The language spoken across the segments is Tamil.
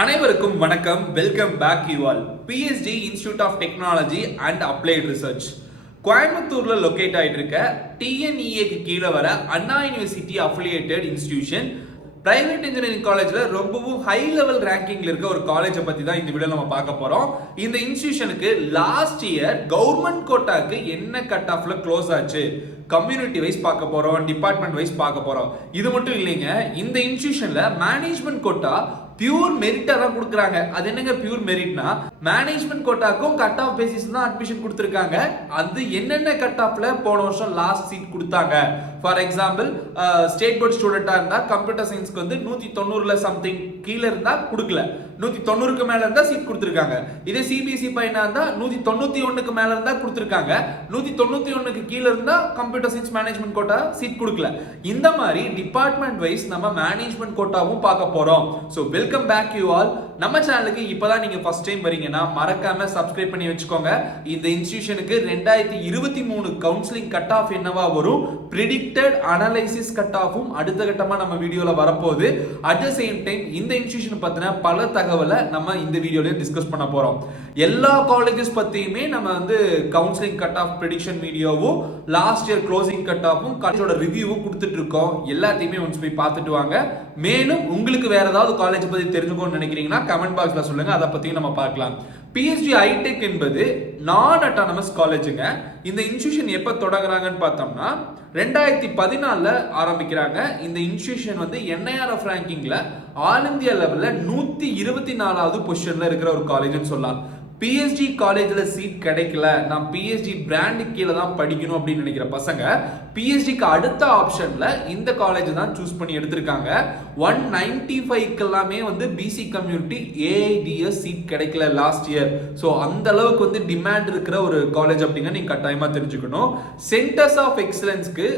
அனைவருக்கும் வணக்கம். Welcome back you all. PSG institute of technology and applied research கோயம்புத்தூர்ல லொகேட் ஆயிட்டு இருக்க TNEAக்கு கீழே வர Anna university affiliated institution private engineering காலேஜ்ல ரொம்பவும் ஹை லெவல் ரேங்கிங்ல இருக்க ஒரு காலேஜை பத்தி தான் இந்த வீடியோ நம்ம பார்க்க போறோம். இந்த இன்ஸ்டிடியூஷனுக்கு லாஸ்ட் இயர் கவர்மெண்ட் கோட்டாக்கு என்ன கட் ஆஃப்ல க்ளோஸ் ஆச்சு, கம்யூனிட்டி வைஸ் பார்க்க போறோம், டிபார்ட்மெண்ட் வைஸ் பார்க்க போறோம். இது மட்டும் இல்லைங்க, இந்த இன்ஸ்டிடியூஷன்ல மேனேஜ்மெண்ட் கோட்டா பியூர் மெரிட்டா தான் கொடுக்குறாங்க. அது என்னங்க பியூர் மெரிட்னா, மேனேஜ்மெண்ட் கோட்டாக்கும் கட் ஆஃப் பேசிஸ் தான் அட்மிஷன் கொடுத்துருக்காங்க. அது என்னென்ன கட் ஆஃப்ல போன வருஷம் லாஸ்ட் சீட் கொடுத்தாங்க. ஃபார் எக்ஸாம்பிள், ஸ்டேட் போர்ட் ஸ்டூடெண்டா இருந்தா கம்ப்யூட்டர் சயின்ஸ்க்கு வந்து 190ல சம்திங் கீழே இருந்தா கொடுக்கல, 190க்கு மேல இருந்தா சீட் கொடுத்துருக்காங்க. இதே சிபிஎஸ்இ பையனா இருந்தா 191க்கு மேல இருந்தா கொடுத்துருக்காங்க, 191க்கு கீழே இருந்தா computer science management quota seat கொடுக்கல. இந்த மாதிரி டிபார்ட்மெண்ட் வைஸ் நம்ம மேனேஜ்மெண்ட் கோட்டாவும் பார்க்க போறோம். So welcome back you all. நம்ம சேனலுக்கு இப்பதான் நீங்க ஃபர்ஸ்ட் டைம் வரீங்கன்னா மறக்காம சப்ஸ்கிரைப் பண்ணி வச்சுக்கோங்க. இந்த இன்ஸ்டிடியூஷனுக்கு 2023 கவுன்சிலிங் கட் ஆஃப் என்னவா வரும், பிரெடிக்டட் அனலைசிஸ் கட் ஆஃபும் அடுத்த கட்டமா நம்ம வீடியோல வரப்போகுது. அட் த சேம் டைம் இந்த இன்ஸ்டிடியூஷன் பத்தின பல தகவலை நம்ம இந்த வீடியோல டிஸ்கஸ் பண்ண போறோம். எல்லா காலேஜஸ் பத்தியுமே நம்ம வந்து கவுன்சிலிங் கட் ஆஃப் ப்ரெடிக்ஷன் வீடியோவும் லாஸ்ட் இயர் க்ளோசிங் கட் ஆஃபும் காலேஜோட ரிவ்யூவும் கொடுத்துட்டு இருக்கோம். எல்லாத்தையுமே ஒன்ஸ் போய் பார்த்துட்டு வாங்க. மேலும் உங்களுக்கு வேற ஏதாவது காலேஜ் பத்தி தெரிஞ்சுக்கணும்னு நினைக்கிறீங்கன்னா கமெண்ட் பாக்ஸ்ல சொல்லுங்க, அதை பத்தியும் நம்ம பார்க்கலாம். PSG ஐடெக் என்பது நான் அட்டானமஸ் காலேஜுங்க. இந்த இன்ஸ்டிடியூஷன் எப்ப தொடங்குறாங்கன்னு பார்த்தோம்னா 2014ல ஆரம்பிக்கிறாங்க. இந்த இன்ஸ்டிடியூஷன் வந்து NIRF ரேங்கிங்ல ஆல் இந்தியா லெவல்ல 124வது பொசிஷன்ல இருக்கிற ஒரு காலேஜ்னு சொல்லலாம். PSG காலேஜ்ல சீட் கிடைக்கல, நான் PSG பிராண்ட் கீழே தான் படிக்கணும் அப்படின்னு நினைக்கிற பசங்க PSGக்கு அடுத்த ஆப்ஷன்ல இந்த காலேஜ் தான் சூஸ் பண்ணி எடுத்திருக்காங்க. 195க்கு எல்லாமே வந்து BC கம்யூனிட்டி AIDS சீட் கிடைக்கல லாஸ்ட் இயர். ஸோ அந்த அளவுக்கு வந்து டிமாண்ட் இருக்கிற ஒரு காலேஜ் அப்படிங்க நீங்க கட்டாயமா தெரிஞ்சுக்கணும். சென்டர்ஸ் ஆஃப் எக்ஸலன்ஸ்க்கு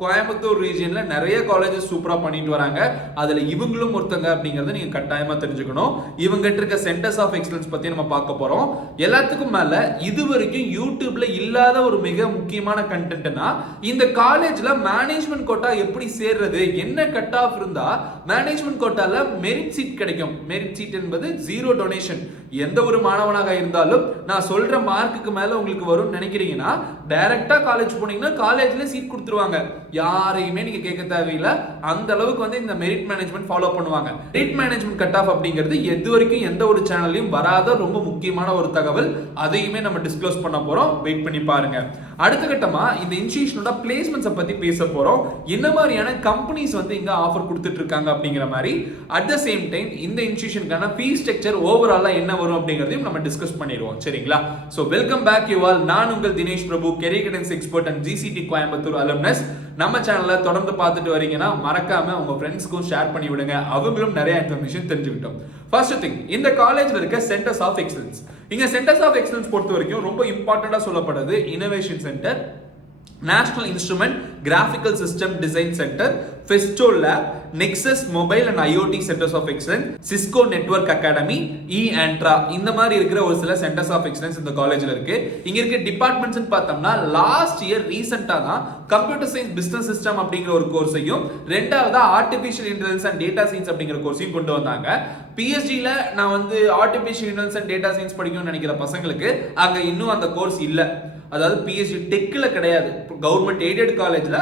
கோயம்புத்தூர் ரீஜியன்ல நிறைய காலேஜஸ் சூப்பரா பண்ணிட்டு வராங்க. அதுல இவங்களும் ஒருத்தங்க அப்படிங்கறத நீங்க கட்டாயமா தெரிஞ்சுக்கணும். இவங்க இருக்க சென்டர்ஸ் ஆஃப் எக்ஸலன்ஸ் பத்தி நம்ம பார்க்க போறோம். எல்லாத்துக்கும் மேல இது வரைக்கும் யூடியூப்ல இல்லாத ஒரு மிக முக்கியமான கண்டென்ட்னா, இந்த காலேஜ்ல மேனேஜ்மெண்ட் கோட்டா எப்படி சேர்றது, என்ன கட் ஆஃப் இருந்தா மேனேஜ்மெண்ட் கோட்டால மெரிட் சீட் கிடைக்கும். மெரிட் சீட் என்பது 0 டொனேஷன். எந்த ஒரு மாணவனாக இருந்தாலும் நான் சொல்ற மார்க்குக்கு மேல உங்களுக்கு வரும் நினைக்கிறீங்கன்னா டைரக்டா காலேஜ் போனீங்கன்னா காலேஜ்ல சீட் கொடுத்துருவாங்க. யாரையுமே நீங்க கேட்க தேவையில்லை. அந்த அளவுக்கு வந்து இந்த மெரிட் மேனேஜ்மெண்ட் ஃபாலோ பண்ணுவாங்க. மெரிட் மேனேஜ்மெண்ட் கட் ஆஃப் அப்படிங்கிறது எது வரைக்கும் எந்த ஒரு சேனல்லையும் வராத ரொம்ப முக்கியமான ஒரு தகவல். அதையுமே நம்ம டிஸ்க்ளோஸ் பண்ண போறோம். வெயிட் பண்ணி பாருங்க. அடுத்த கட்டமா இந்த இன்ஸ்டிடியூஷனோட பிளேஸ்மெண்ட்ஸை பத்தி பேச போறோம். என்ன மாதிரியான கம்பெனிஸ் வந்து இங்க ஆஃபர் கொடுத்துட்டு இருக்காங்க அப்படிங்கிற மாதிரி. அட் த சேம் டைம் இந்த இன்ஸ்டிடியூஷனுக்கான ஃபீஸ் ஸ்ட்ரக்சர் ஓவராலா என்ன வரும் அப்படிங்கறதையும் நம்ம டிஸ்கஸ் பண்ணிடுவோம். சரிங்களா? So welcome back you all. நான் உங்கள் Dinesh Prabhu, career guidance expert and GCT Coimbatore alumnus. நம்ம சேனல்ல தொடர்ந்து பார்த்துட்டு வரீங்கன்னா மறக்காம உங்க ஃப்ரெண்ட்ஸ்க்கும் ஷேர் பண்ணி விடுங்க. அவங்களும் நிறைய இன்ஃபர்மேஷன் தெரிஞ்சுக்கிட்டோம். ஃபர்ஸ்ட் திங், இந்த காலேஜ்ல இருக்க சென்டர்ஸ் ஆஃப் எக்ஸலன்ஸ். இங்க சென்டர்ஸ் ஆஃப் எக்ஸலன்ஸ் பொறுத்த வரைக்கும் ரொம்ப இம்பார்ட்டண்டா சொல்லப்படுது innovation centre, national instrument graphical system design centre, Festo lab, Nexus mobile and IoT centres of excellence, Cisco network academy, ஆண்ட்ரா, இந்த மாதிரி இருக்கிற ஒரு சில சென்டர்ஸ் ஆஃப் எக்ஸலன்ஸ் இந்த காலேஜ்ல இருக்கு. இங்க இருக்க டிபார்ட்மெண்ட்ஸ் பார்த்தோம்னா லாஸ்ட் இயர் ரீசெண்டா தான் கம்ப்யூட்டர் சயின்ஸ் பிசினஸ் சிஸ்டம் அப்படிங்கிற ஒரு கோர்ஸையும், ரெண்டாவதா artificial intelligence and data science அப்படிங்கிற கோர்ஸையும் கொண்டு வந்தாங்க. PSG-ல நான் வந்து artificial intelligence and data science படிக்கணும்னு நினைக்கிற பசங்களுக்கு அங்க இன்னும் அந்த கோர்ஸ் இல்ல. அதாவது PSG டெக்ல கிடையாது. கவர்மெண்ட் எய்டட் காலேஜ்ல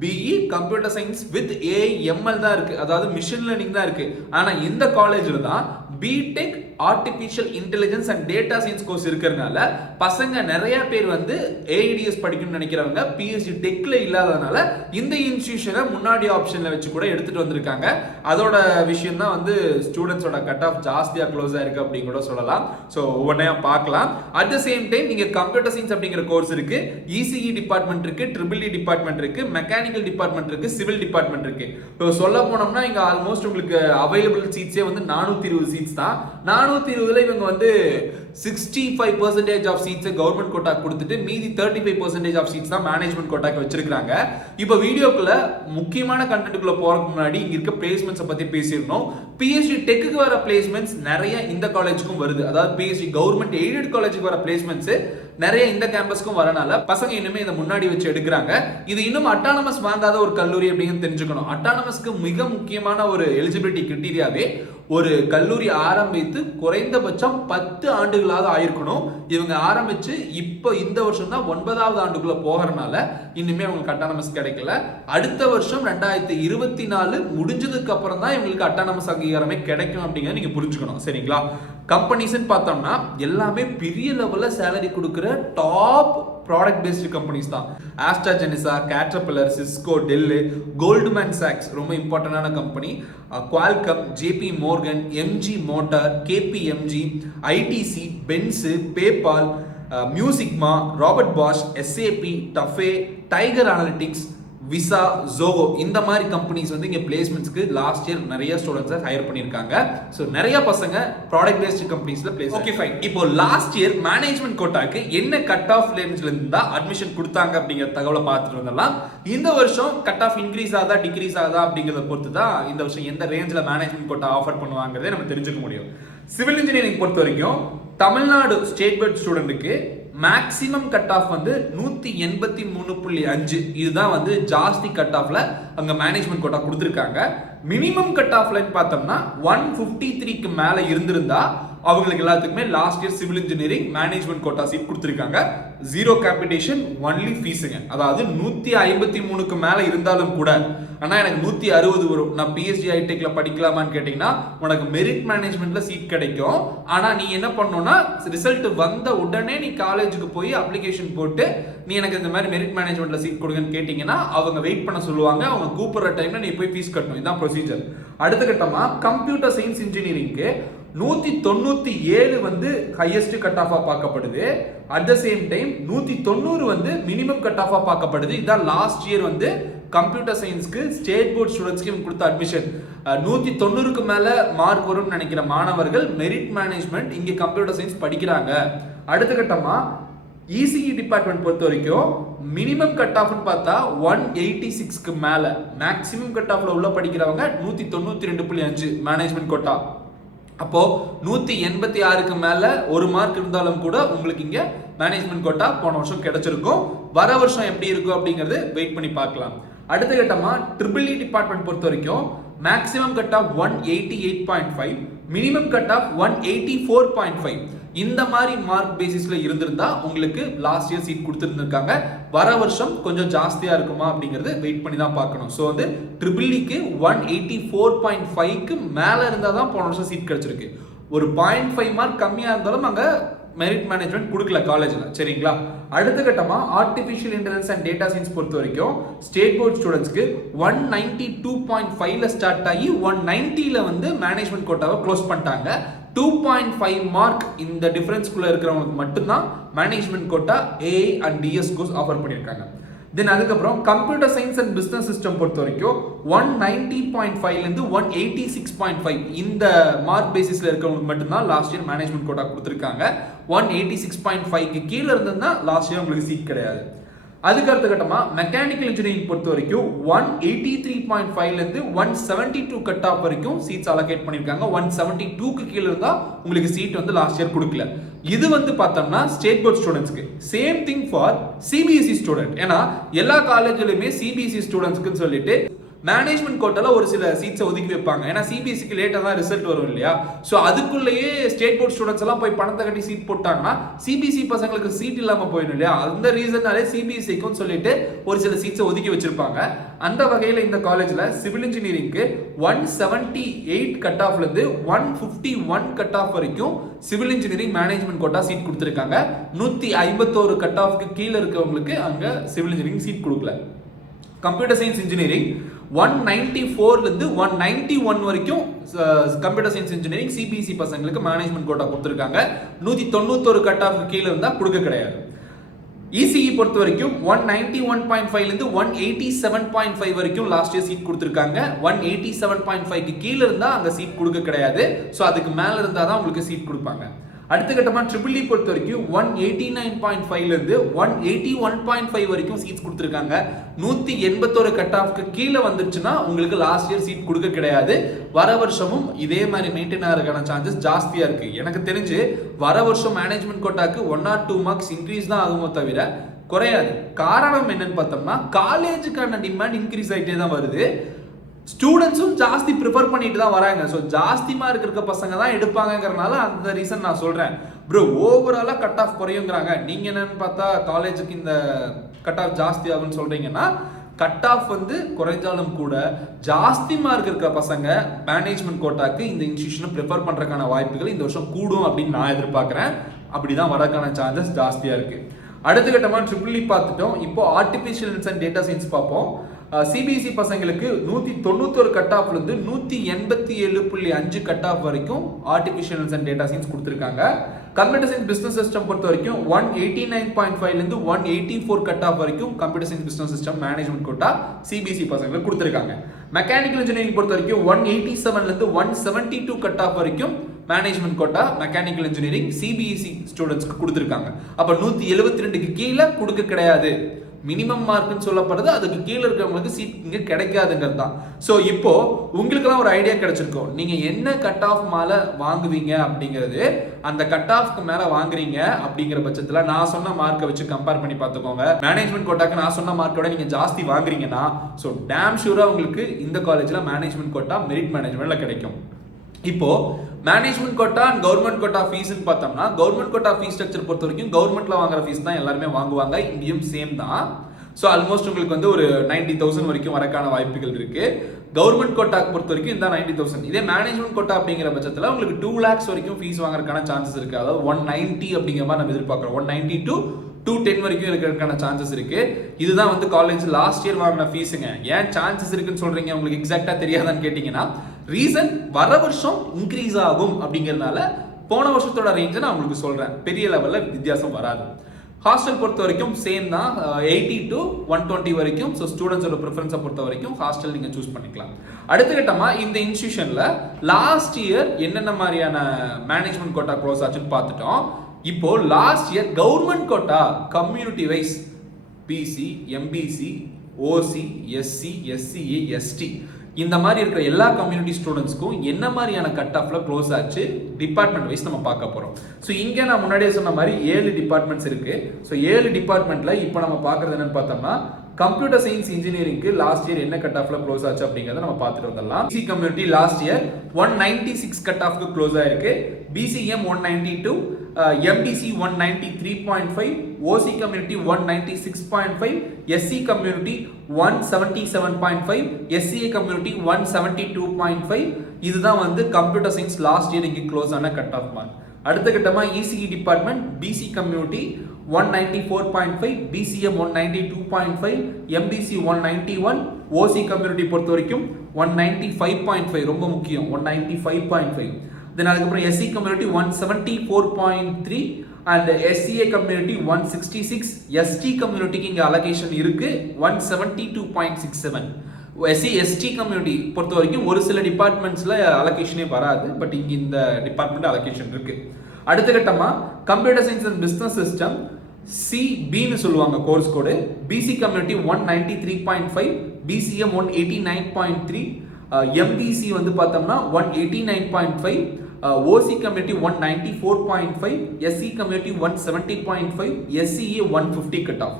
BE computer science with AI/ML தான் இருக்கு, அதாவது மிஷின் லேர்னிங் தான் இருக்கு. ஆனா இந்த காலேஜ்ல தான் BTech artificial intelligence and data science course இருக்கிறதுனால பசங்க நிறைய பேர் வந்து AIDS படிக்கணும்னு நினைக்கிறவங்க PSG டெக்ல இல்லாதனால இந்த இன்ஸ்டிடியூஷனை முன்னாடி ஆப்ஷன்ல வச்சு கூட எடுத்துட்டு வந்திருக்காங்க. அதோட விஷயம் தான் வந்து ஸ்டூடெண்ட்ஸோட கட் ஆஃப் ஜாஸ்தியா க்ளோஸ் ஆயிருக்கு அப்படின்னு கூட சொல்லலாம். ஸோ ஒவ்வொன்றையா பார்க்கலாம். அட் த சேம் டைம் நீங்க கம்ப்யூட்டர் சயின்ஸ் அப்படிங்கிற கோர்ஸ் இருக்கு, ECE டிபார்ட்மெண்ட் இருக்கு, EEE டிபார்ட்மெண்ட் இருக்கு, மெக்கானிக்கல் டிபார்ட்மெண்ட் இருக்கு, சிவில் டிபார்ட்மெண்ட் இருக்கு. இப்போ சொல்ல போனோம்னா இங்க ஆல்மோஸ்ட் உங்களுக்கு அவைலபிள் சீட்ஸே வந்து 420 சீட்ஸ் தான். 420ல இவங்க வந்து 65% ஆஃப் சீட்ஸ் கவர்மெண்ட் கோட்டா கொடுத்துட்டு மீதி 35% ஆஃப் சீட்ஸ் தான் மேனேஜ்மெண்ட் கோட்டாக்கு வச்சிருக்காங்க. இப்போ வீடியோக்குள்ள முக்கியமான கண்டென்ட்குள்ள போறதுக்கு முன்னாடி இங்க இருக்க பிளேஸ்மெண்ட்ஸ் பத்தி பேசிரணும். PSG டெக்குக்கு வர பிளேஸ்மெண்ட்ஸ் நிறைய இந்த காலேஜுக்கும் வருது. அதாவது PSG கவர்மெண்ட் எய்டட் காலேஜுக்கு வர பிளேஸ்மெண்ட்ஸ் நிறைய இந்த கேம்பஸ்க்கும் வரனால பசங்க இன்னுமே இதை முன்னாடி வச்சு எடுக்கிறாங்க. இது இன்னும் அட்டானமஸ் வாங்காத ஒரு கல்லூரி அப்படின்னு தெரிஞ்சுக்கணும். அட்டானமஸ்க்கு மிக முக்கியமான ஒரு எலிஜிபிலிட்டி கிரைட்டீரியாவே ஒரு கல்லூரி ஆரம்பித்து குறைந்தபட்சம் 10 ஆண்டுகளாக ஆயிருக்கணும். இவங்க ஆரம்பிச்சு இப்போ இந்த வருஷம் தான் 9வது ஆண்டுக்குள்ள போகிறனால இன்னுமே அவங்களுக்கு அட்டானமஸ் கிடைக்கல. அடுத்த வருஷம் 2024 முடிஞ்சதுக்கு அப்புறம் தான் இவங்களுக்கு அட்டானமஸ் அங்கீகாரமே கிடைக்கும் அப்படிங்கிறத நீங்க புரிஞ்சுக்கணும். சரிங்களா? கம்பெனிஸ்ன்னு பார்த்தோம்னா எல்லாமே பெரிய லெவல்ல சேலரி கொடுக்குற டாப் ப்ராடக்ட் பேஸ்டு கம்பெனிஸ் தான். AstraZeneca, Caterpillar, Cisco, Dell, Goldman சாக்ஸ் ரொம்ப இம்பார்ட்டன்டான company, Qualcomm, JP Morgan, MG motor, KPMG, ITC, Benz, PayPal, Mu Sigma, Robert Bosch, SAP, TAFE, Tiger Analytics, Visa, Zoho இந்த மாதிரி கம்பெனிஸ் வந்து இங்கே பிளேஸ்மெண்ட்ஸ்க்கு லாஸ்ட் இயர் நிறைய ஸ்டூடெண்ட்ஸை ஹையர் பண்ணியிருக்காங்க. ஸோ நிறைய பசங்க ப்ராடக்ட் பேஸ்டு கம்பெனிஸ்ல பிளேஸ். Okay fine. இப்போ லாஸ்ட் இயர் மேனேஜ்மெண்ட் கோட்டாக்கு என்ன கட் ஆஃப் ரேஞ்சில் இருந்தா அட்மிஷன் கொடுத்தாங்க அப்படிங்கிற தகவலை பார்த்துட்டு வந்துடலாம். இந்த வருஷம் கட் ஆஃப் இன்க்ரீஸ் ஆகுதா டிக்ரீஸ் ஆகுதா அப்படிங்கிறத பொறுத்து தான் இந்த வருஷம் எந்த ரேஞ்சில் மேனேஜ்மெண்ட் கோட்டா ஆஃபர் பண்ணுவாங்கிறதே நம்ம தெரிஞ்சுக்க முடியும். சிவில் இன்ஜினியரிங் பொறுத்த வரைக்கும் தமிழ்நாடு ஸ்டேட் போர்ட் ஸ்டூடெண்ட்டுக்கு மேக்ஸிமம் கட் ஆஃப் வந்து 183.5. இதுதான் வந்து ஜாஸ்தி கட் ஆஃப்ல அங்க மேனேஜ்மெண்ட் கோட்டா கொடுத்துருக்காங்க. மினிமம் கட் ஆஃப்ல பார்த்தோம்னா 153க்கு மேல இருந்திருந்தா அவங்களுக்கு எல்லாத்துக்குமே last year civil engineering management quota seat கொடுத்துருக்காங்க. ஜீரோ கேபிடேஷன், ஒன்லி ஃபீஸுங்க. அதாவது 153க்கு மேல இருந்தாலும் கூட ஆனா எனக்கு 160 வரும், நான் பிஎஸ்ஜி ஐடெக்ல படிக்கலாமான்னு கேட்டீங்கன்னா உனக்கு மெரிட் மேனேஜ்மெண்ட்ல சீட் கிடைக்கும். ஆனா நீ என்ன பண்ணணும்னா ரிசல்ட் வந்த உடனே நீ காலேஜுக்கு போய் அப்ளிகேஷன் போட்டு நீ எனக்கு இந்த மாதிரி மெரிட் மேனேஜ்மெண்ட்ல சீட் கொடுங்கன்னு கேட்டீங்கன்னா அவங்க வெயிட் பண்ண சொல்லுவாங்க. அவங்க கூப்பிடுற டைம்ல நீ போய் ஃபீஸ் கட்டணும். இதுதான் ப்ரொசீஜர். அடுத்த கட்டமா கம்ப்யூட்டர் சயின்ஸ் இன்ஜினியரிங்க்கு 197 வந்து ஹையஸ்ட் கட் ஆஃபா பார்க்கப்படுது. அட் த சேம் டைம் 190 வந்து மினிமம் கட் ஆஃபா பார்க்கப்படுது. இதான் லாஸ்ட் இயர் வந்து கம்ப்யூட்டர் சயின்ஸ்க்கு ஸ்டேட் போர்ட் ஸ்டூடெண்ட்ஸ்க்கு கொடுத்த அட்மிஷன். 190க்கு மேல மார்க் வரும்னு நினைக்கிற மாணவர்கள் மெரிட் மேனேஜ்மெண்ட் இங்க கம்ப்யூட்டர் சயின்ஸ் படிக்கிறாங்க. அடுத்த கட்டமா இசிஇ டிபார்ட்மெண்ட் பொறுத்த வரைக்கும் மினிமம் கட் ஆஃப்னு பார்த்தா 186க்கு மேல, மேக்ஸிமம் கட் ஆஃப்ல உள்ள படிக்கிறவங்க 192.5 மேனேஜ்மெண்ட் கோட்டா. அப்போ 186க்கு மேல ஒரு மார்க் இருந்தாலும் கூட உங்களுக்கு இங்க மேனேஜ்மெண்ட் கோட்டா போன வருஷம் கிடைச்சிருக்கும். வர வருஷம் எப்படி இருக்கும் அப்படிங்கறது வெயிட் பண்ணி பார்க்கலாம். அடுத்த கட்டமா ட்ரிபிள் இ டிபார்ட்மெண்ட் பொறுத்த வரைக்கும் maximum cut of 188.5, minimum cut off 184.5. இந்த மாதிரி மார்க் பேசிஸ்ல இருந்திருந்தா உங்களுக்கு லாஸ்ட் இயர் சீட் கொடுத்துருந்துருக்காங்க. வர வருஷம் கொஞ்சம் ஜாஸ்தியா இருக்குமா அப்படிங்கிறது வெயிட் பண்ணி தான் பார்க்கணும். ஸோ வந்து ட்ரிபிள் இக்கு 184.5க்கு மேல இருந்தா தான் போன வருஷம் சீட் கிடைச்சிருக்கு. ஒரு 0.5 மார்க் கம்மியா இருந்தாலும் அங்க மெரிட் மேனேஜ்மெண்ட் கொடுக்கல காலேஜ்ல. சரிங்களா? அடுத்த கட்டமா artificial intelligence and data science பொறுத்த வரைக்கும் ஸ்டேட் போர்ட் ஸ்டூடெண்ட்ஸ்க்கு 192.5ல ஸ்டார்ட் ஆகி 190ல வந்து மேனேஜ்மெண்ட் கோட்டாவை க்ளோஸ் பண்ணிட்டாங்க. 2.5 மார்க் இந்த டிஃபரன்ஸ்குள்ள இருக்கிறவங்களுக்கு மட்டும்தான் management quota AI and DS course offer பண்ணியிருக்காங்க. தென் அதுக்கப்புறம் computer science and business system பொறுத்த வரைக்கும் 190.5ல இருந்து 186.5 இந்த மார்க் பேசிஸ்ல இருக்கிறவங்களுக்கு மட்டும்தான் லாஸ்ட் இயர் மேனேஜ்மெண்ட் கோட்டா கொடுத்துருக்காங்க. 186.5க்கு கீழே இருந்ததுன்னா லாஸ்ட் இயர் உங்களுக்கு சீட் கிடையாது. அதுக்கு அடுத்த கட்டமா மெக்கானிக்கல் இன்ஜினியரிங் பொறுத்த வரைக்கும் 183.5ல இருந்து 172 கட் ஆஃப் வரைக்கும் சீட்ஸ் அலோகேட் பண்ணிருக்காங்க. 172க்கு கீழ இருந்தா உங்களுக்கு சீட் வந்து லாஸ்ட் இயர் கொடுக்கல. இது வந்து பார்த்தோம்னா ஸ்டேட் போர்ட் ஸ்டூடெண்ட்ஸ்க்கு. Same thing for CBSE student. ஏன்னா எல்லா காலேஜ்லயுமே சிபிஎஸ்இ ஸ்டூடெண்ட்ஸ்க்குன்னு சொல்லிட்டு மேனேஜ்மெண்ட் கோட்டால ஒரு சில சீட்ஸை ஒதுக்கி வைப்பாங்க. ஏன்னா சிபிஎஸ்சிக்கு லேட்டாக தான் ரிசல்ட் வரும் இல்லையா? ஸோ அதுக்குள்ளேயே ஸ்டேட் போர்ட் ஸ்டூடெண்ட்ஸ் எல்லாம் போய் பணத்தை கட்டி சீட் போட்டாங்கன்னா சிபிஎஸ்சி பசங்களுக்கு சீட் இல்லாமல் போயிடும் இல்லையா? அந்த ரீசனாலே சிபிஎஸ்சிக்கும் சொல்லிட்டு ஒரு சில சீட்ஸை ஒதுக்கி வச்சிருப்பாங்க. அந்த வகையில் இந்த காலேஜில் சிவில் இன்ஜினியரிங்க்கு 178 கட் ஆஃப்ல இருந்து 151 கட் ஆஃப் வரைக்கும் civil engineering management quota seat கொடுத்துருக்காங்க. 151 கட் ஆஃப்க்கு கீழே இருக்கவங்களுக்கு அங்கே சிவில் இன்ஜினியரிங் சீட் கொடுக்கல. கம்ப்யூட்டர் சயின்ஸ் இன்ஜினியரிங் 194ல இருந்து 191 வரைக்கும் கம்ப்யூட்டர் சயின்ஸ் இன்ஜினியரிங் சிபிஎஸ்சி பசங்களுக்கு மேனேஜ்மெண்ட் கோட்டா கொடுத்துருக்காங்க. 191 கட் ஆஃப்க்கு கீழே இருந்தா கொடுக்க கிடையாது. இசிஇ பொறுத்த வரைக்கும் 191.5ல இருந்து 187.5 வரைக்கும் லாஸ்ட் இயர் சீட் கொடுத்துருக்காங்க. 187.5க்கு கீழே இருந்தா அங்க சீட் கொடுக்க கிடையாது. ஸோ அதுக்கு மேல இருந்தா தான் உங்களுக்கு சீட் கொடுப்பாங்க. அடுத்த கட்டமா ட்ரிபிள் இ பொறுத்த வரைக்கும் 189.5ல இருந்து 181.5 வரைக்கும் சீட்ஸ் கொடுத்துருக்காங்க. 181 கட் ஆஃப்க்கு கீழே வந்துருச்சுன்னா உங்களுக்கு லாஸ்ட் இயர் சீட் கொடுக்க கிடையாது. வர வருஷமும் இதே மாதிரி மெயின்டைன் ஆகிறதுக்கான சான்சஸ் ஜாஸ்தியா இருக்கு. எனக்கு தெரிஞ்சு வர வருஷம் மேனேஜ்மெண்ட் கோட்டாக்கு 1 or 2 மார்க்ஸ் இன்க்ரீஸ் தான் ஆகுமோ தவிர குறையாது. காரணம் என்னன்னு பார்த்தோம்னா காலேஜுக்கான டிமாண்ட் இன்க்ரீஸ் ஆகிட்டே தான் வருது. ஸ்டூடெண்ட்ஸும் ஜாஸ்தி ப்ரிஃபர் பண்ணிட்டு தான் வராங்க. ஸோ ஜாஸ்தி மார்க் இருக்க பசங்க தான் எடுப்பாங்கங்கிறனால அந்த ரீசன் நான் சொல்கிறேன். ப்ரோ ஓவராலாக கட் ஆஃப் குறையுங்கிறாங்க. நீங்கள் என்னன்னு பார்த்தா காலேஜுக்கு இந்த கட் ஆஃப் ஜாஸ்தி ஆகுன்னு சொல்கிறீங்கன்னா, கட் ஆஃப் வந்து குறைஞ்சாலும் கூட ஜாஸ்தி மார்க் இருக்க பசங்க மேனேஜ்மெண்ட் கோட்டாக்கு இந்த இன்ஸ்டியூஷனை ப்ரிஃபர் பண்ணுறதுக்கான வாய்ப்புகள் இந்த வருஷம் கூடும் அப்படின்னு நான் எதிர்பார்க்குறேன். அப்படி தான் வரக்கான சான்சஸ் ஜாஸ்தியாக இருக்குது. அடுத்த கட்டமாக ட்ரிபிள் பார்த்துட்டோம். இப்போ artificial intelligence and data science பார்ப்போம். சிபிஎஸ்சி பசங்களுக்கு 191 கட் ஆஃப்லேருந்து 187.5 கட் ஆஃப் வரைக்கும் artificial intelligence and data science கொடுத்துருக்காங்க. கம்ப்யூட்டர் சயின்ஸ் பிசினஸ் சிஸ்டம் பொறுத்த வரைக்கும் 189.5லேருந்து 184 கட் ஆஃப் வரைக்கும் computer science business system management quota CBSE பசங்களுக்கு கொடுத்துருக்காங்க. மெக்கானிக்கல் இன்ஜினியரிங் பொறுத்த வரைக்கும் 187லேருந்து 172 கட் ஆஃப் வரைக்கும் management quota mechanical engineering CBSE ஸ்டூடெண்ட்ஸ்க்கு கொடுத்துருக்காங்க. அப்போ 172க்கு கீழே கொடுக்க கிடையாது. மினிமம் மார்க்னு சொல்லப்படுறது அதுக்கு கீழே இருக்கிறவங்களுக்கு சீட் இங்கே கிடைக்காதுங்கிறது தான். ஸோ இப்போ உங்களுக்கெல்லாம் ஒரு ஐடியா கிடைச்சிருக்கும், நீங்கள் என்ன கட் ஆஃப் மேலே வாங்குவீங்க அப்படிங்கிறது. அந்த கட் ஆஃப்க்கு மேலே வாங்குறீங்க அப்படிங்கிற பட்சத்தில் நான் சொன்ன மார்க்கை வச்சு கம்பேர் பண்ணி பார்த்துக்கோங்க. மேனேஜ்மெண்ட் கோட்டாக்கு நான் சொன்ன மார்க்கோட நீங்கள் ஜாஸ்தி வாங்குறீங்கன்னா ஸோ டேம் ஷூராக உங்களுக்கு இந்த காலேஜில் மேனேஜ்மெண்ட் கோட்டா மெரிட் மேனேஜ்மெண்ட்டில் கிடைக்கும். இப்போ management quota and government quota ஃபீஸ்ன்னு பார்த்தோம்னா, கவர்மெண்ட் கோட்டா ஃபீஸ் ஸ்ட்ரக்சர் பொறுத்த வரைக்கும் கவர்மெண்ட்ல வாங்குற ஃபீஸ் தான் எல்லாருமே வாங்குவாங்க. இங்கேயும் சேம் தான். ஸோ ஆல்மோஸ்ட் உங்களுக்கு வந்து ஒரு 90,000 வரைக்கும் வரக்கான வாய்ப்புகள் இருக்கு. கவர்மெண்ட் கோட்டாக்கு பொறுத்த வரைக்கும் இந்த 90,000. இதே மேனேஜ்மெண்ட் கோட்டா அப்படிங்கிற பட்சத்தில் உங்களுக்கு 2 lakhs வரைக்கும் ஃபீஸ் வாங்குறதுக்கான சான்சஸ் இருக்கு. அதாவது 190 அப்படிங்கிற மாதிரி நம்ம எதிர்பார்க்குறோம். 190 to 210 வரைக்கும் இருக்கிறதுக்கான சான்சஸ் இருக்கு. இதுதான் வந்து காலேஜ் லாஸ்ட் இயர் வாங்கின ஃபீஸுங்க. ஏன் சான்சஸ் இருக்குன்னு சொல்றீங்க, உங்களுக்கு எக்ஸாக்டா தெரியாதான்னு கேட்டீங்கன்னா, ரீசன் வர வருஷம் இன்க்ரீஸ் ஆகும் அப்படிங்கிறதுனால போன வருஷத்தோட ரேஞ்சை நான் உங்களுக்கு சொல்றேன். பெரிய லெவலில் வித்தியாசம் வராது. ஹாஸ்டல் பொறுத்த வரைக்கும் சேம் தான், 80 to 120 வரைக்கும். ஸோ ஸ்டூடெண்ட்ஸோட ப்ரிஃபரன்ஸை பொறுத்த வரைக்கும் ஹாஸ்டல் நீங்கள் சூஸ் பண்ணிக்கலாம். அடுத்த கட்டமாக இந்த இன்ஸ்டியூஷனில் லாஸ்ட் இயர் என்னென்ன மாதிரியான மேனேஜ்மெண்ட் கோட்டா க்ளோஸ் ஆச்சுன்னு பார்த்துட்டோம். இப்போ last year government quota community wise BC, MBC, OC, SC, SCA, ST இந்த மாதிரி இருக்கிற எல்லா கம்யூனிட்டி ஸ்டூடெண்ட்ஸ்க்கும் என்ன மாதிரியான கட் ஆஃப்ல க்ளோஸ் ஆச்சு டிபார்ட்மெண்ட் வைஸ் நம்ம பார்க்க போறோம். ஸோ இங்கே நான் முன்னாடியே சொன்ன மாதிரி 7 டிபார்ட்மெண்ட்ஸ் இருக்கு. ஸோ 7 டிபார்ட்மெண்ட்ல இப்போ நம்ம பார்க்கறது என்னன்னு பார்த்தோம்னா, கம்ப்யூட்டர் சயின்ஸ் இன்ஜினியரிங்க்கு லாஸ்ட் இயர் என்ன கட் ஆஃப்ல க்ளோஸ் ஆச்சு அப்படிங்கிறத நம்ம பார்த்துட்டு வந்துடலாம். BC community last year 196 cut ஆஃப்க்கு க்ளோஸ் ஆயிருக்கு. BCM 192, MDC 193.5, OC community 196.5, SC community 177.5, SCA community 172.5. இதுதான் வந்து கம்ப்யூட்டர் சயின்ஸ் லாஸ்ட் இயர் இங்கே க்ளோஸ் ஆன கட் ஆஃப் மார்க். அடுத்த கட்டமாக ECE department BC community 194.5, BCM 192.5, MBC 191, OC community பொறுத்த வரைக்கும் 195.5 ரொம்ப முக்கியம், 195.5. தென் அதுக்கப்புறம் SC community 174.3 and SCA community 166. ST கம்யூனிட்டிக்கு இங்கே அலோகேஷன் இருக்கு 172.67. எஸ்டி கம்யூனிட்டி பொறுத்த வரைக்கும் ஒரு சில டிபார்ட்மெண்ட்ஸ்ல அலோகேஷனே வராது, பட் இங்க இந்த டிபார்ட்மெண்ட் அலோகேஷன் இருக்கு. அடுத்த கட்டமா computer science and business system சிபின்னு சொல்லுவாங்க course code. BC community 193.5, BCM 189.3, MBC வந்து பார்த்தோம்னா 189.5, OC community 194.5, SC community 170.5, SCA 150 cut off.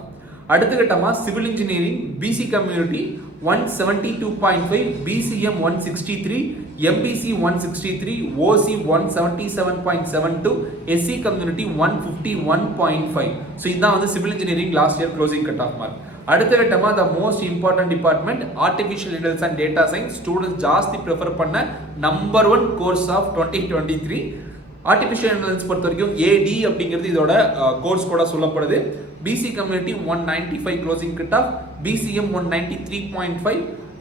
அடுத்த கட்டமா civil engineering BC community 172.5, BCM 163, MBC 163, OC 177.72, SC community 151.5. So இதுதான் வந்து civil engineering last year closing cut off mark. அடுத்த கட்டமாக the most important department artificial intelligence and data science students ஜாஸ்தி ப்ரிஃபர் பண்ண number 1 course of 2023. Artificial intelligence பொறுத்த வரைக்கும் ஏடி அப்படிங்கிறது இதோட கோர்ஸ் கூட சொல்லப்படுது. BC community 195 closing cut off, BCM 193.5,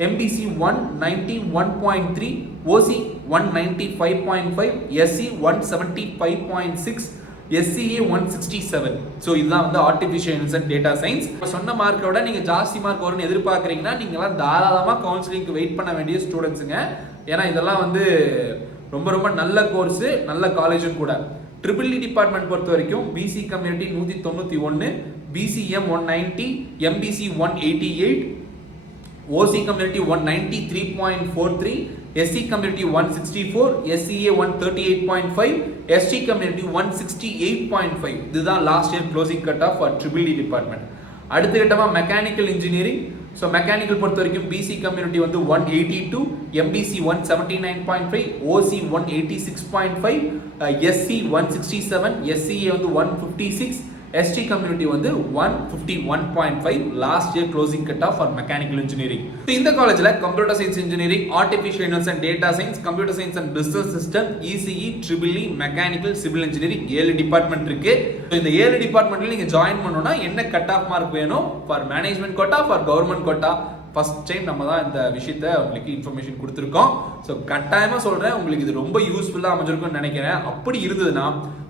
MBC 191.3, OC 195.5, SC 175.6, SCA 167. So இதுதான் வந்து artificial intelligence and data science. சொன்ன மார்க்கோட நீங்கள் ஜாஸ்தி மார்க் வரும்னு எதிர்பார்க்குறீங்கன்னா நீங்களாம் தாராளமாக கவுன்சிலிங்க்கு வெயிட் பண்ண வேண்டிய ஸ்டூடெண்ட்ஸுங்க. ஏன்னா இதெல்லாம் வந்து ரொம்ப ரொம்ப நல்ல கோர்ஸு, நல்ல காலேஜும் கூட. ட்ரிபிள் இ டிபார்ட்மெண்ட் பொறுத்த வரைக்கும் BC community 191, BCM 190, MBC 188, OC community 193.43, SC community 164, SCA 138.5, ST community 168.5. இதுதான் last year closing cut off for triple E department. அடுத்த கட்டமாக மெக்கானிக்கல் இன்ஜினியரிங் ஸோ மெக்கானிக்கல் பொறுத்த வரைக்கும் பிசி கம்யூனிட்டி வந்து 182, எம்பிசி 179.5, ஓசி 186.5, எஸ்சி 167, எஸ்சிஏ வந்து 156, ST கம்யூனிட்டி வந்து 151.5 last year closing cut off for mechanical engineering. இந்த காலேஜ்ல computer science engineering, artificial intelligence and data science, computer science and business system, ECE, triple E, mechanical, civil engineering 7 department இருக்கு. இந்த 7 டிபார்ட்மெண்ட்ல நீங்க ஜாயின் பண்ணனும்னா என்ன கட் ஆஃப் மார்க் வேணும் for management quota, for government quota? First time நம்ம தான் இந்த விஷயத்தை உங்களுக்கு இன்ஃபர்மேஷன் கொடுத்துருக்கோம். ஸோ கட்டாயமாக சொல்கிறேன், உங்களுக்கு இது ரொம்ப யூஸ்ஃபுல்லாக அமைஞ்சிருக்கும்னு நினைக்கிறேன். அப்படி இருந்ததுன்னா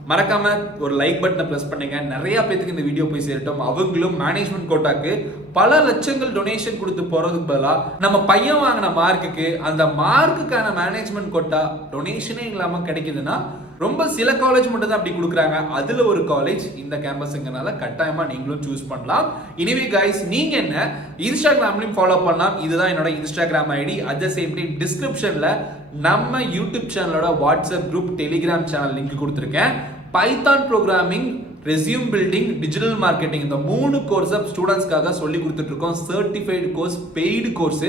மறக்காம ஒரு லைக் பட்டனை ப்ரெஸ் பண்ணுங்க. நிறைய பேருக்கு இந்த வீடியோ போய் சேரட்டும். அவங்களும் மேனேஜ்மெண்ட் கோட்டாக்கு பல லட்சங்கள் டொனேஷன் கொடுத்து போறதுக்கு பதிலாக நம்ம பையன் வாங்கின மார்க்குக்கு அந்த மார்க்குக்கான மேனேஜ்மெண்ட் கோட்டா டொனேஷனே இல்லாம கிடைக்குதுன்னா ரொம்ப சில காலேஜ் மட்டும் தான் அப்படி கொடுக்குறாங்க. அதுல ஒரு காலேஜ் இந்த கேம்பஸ்ங்கிறனால கட்டாயமா நீங்களும் சூஸ் பண்ணலாம். இனிவே கைஸ், நீங்க என்ன இன்ஸ்டாகிராம்லயும் ஃபாலோ பண்ணலாம். இதுதான் என்னோட Instagram ID. At the same time டிஸ்கிரிப்ஷன்ல நம்ம யூடியூப் சேனலோட WhatsApp group, Telegram channel link கொடுத்துருக்கேன். Python programming, resume building, digital marketing இந்த 3 கோர்ஸை ஸ்டூடெண்ட்ஸ்க்காக சொல்லி கொடுத்துட்டு இருக்கோம். Certified course, paid course.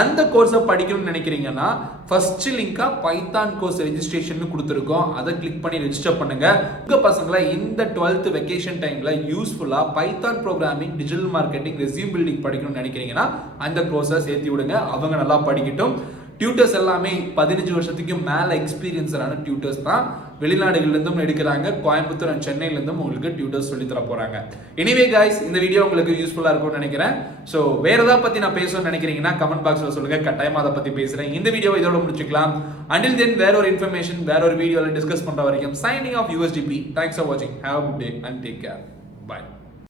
அந்த கோர்ஸை படிக்கணும்னு நினைக்கிறீங்கன்னா ஃபர்ஸ்ட் லிங்கா பைத்தான் கோர்ஸ் ரெஜிஸ்ட்ரேஷன் கொடுத்துருக்கோம். அதை கிளிக் பண்ணி ரெஜிஸ்டர் பண்ணுங்க. உங்க பசங்களை இந்த 12th வெக்கேஷன் டைம்ல யூஸ்ஃபுல்லா Python programming, digital marketing, resume building படிக்கணும்னு நினைக்கிறீங்கன்னா அந்த கோர்ஸை சேர்த்து விடுங்க. அவங்க நல்லா படிக்கட்டும். டியூட்டர்ஸ் எல்லாமே 15 வருஷத்துக்கு மேல எக்ஸ்பீரியன்ஸான டியூட்டர்ஸ் தான். வெளிநாடுகள்ல இருந்தும் எடுக்கிறாங்க. கோயம்புத்தூர் அண்ட் சென்னையில இருந்தும் உங்களுக்கு டியூட்டர்ஸ் சொல்லி தர போறாங்க. எனிவே கைஸ், இந்த வீடியோ உங்களுக்கு யூஸ்ஃபுல்லா இருக்கும்னு நினைக்கிறேன். சோ வேற ஏதாவது பத்தி நான் பேசணும்னு நினைக்கிறீங்கன்னா கமெண்ட் பாக்ஸ்ல சொல்லுங்க. கட்டாயமா அதை பத்தி பேசுறேன். இந்த வீடியோ இதோட முடிச்சுக்கலாம். Until then, வேற ஒரு இன்ஃபர்மேஷன், வேற ஒரு வீடியோல டிஸ்கஸ் பண்ற வரைக்கும் signing off USDP. Thanks for watching. Have a good day and take care. Bye.